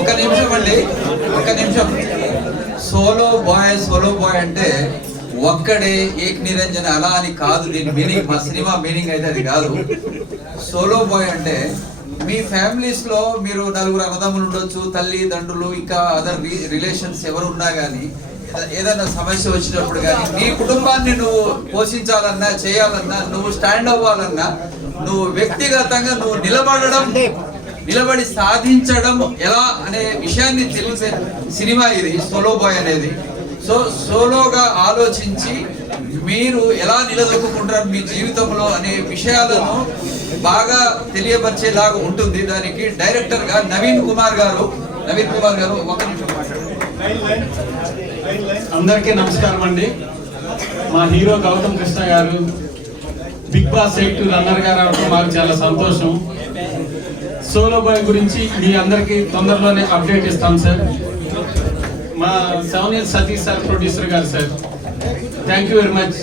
ఒక నిమిషం అండి, ఒక నిమిషం. సోలో బాయ్ అంటే ఒక్కడే ఏక్ నిరంజన్ అలా అని కాదు. దీని మీనింగ్, మా సినిమా మీనింగ్ అయితే అది కాదు. సోలో బాయ్ అంటే మీ ఫ్యామిలీస్ లో మీరు నలుగురు అన్నదమ్ములు ఉండొచ్చు, తల్లి తండ్రులు, ఇంకా అదర్ రిలేషన్స్ ఎవరు ఉన్నా కానీ ఏదైనా సమస్య వచ్చినప్పుడు కానీ నీ కుటుంబాన్ని నువ్వు పోషించాలన్నా, చేయాలన్నా, నువ్వు స్టాండ్ అవ్వాలన్నా, నువ్వు వ్యక్తిగతంగా నువ్వు నిలబడి సాధించడం ఎలా అనే విషయాన్ని తెలిసే సినిమా ఇది సోలో బాయ్ అనేది. సో సోలోగా ఆలోచించి మీరు ఎలా నిలదొక్కుంటారు మీ జీవితంలో అనే విషయాలను బాగా తెలియపరిచేలాగా ఉంటుంది. దానికి డైరెక్టర్ గా నవీన్ కుమార్ గారు ఒక నిమిషం మాట్లాడండి. అందరికీ నమస్కారం అండి. మా హీరో గౌతమ్ కృష్ణ గారు బిగ్ బాస్ 8 రన్నర్ గారు అవడం మాకు చాలా సంతోషం. సోలో బాయ్ గురించి మీ అందరికీ తొందరలోనే అప్డేట్ ఇస్తాం సార్. మా సౌనియల్ సతీష్ సార్ ప్రొడ్యూసర్ గారు sir. Thank you very much.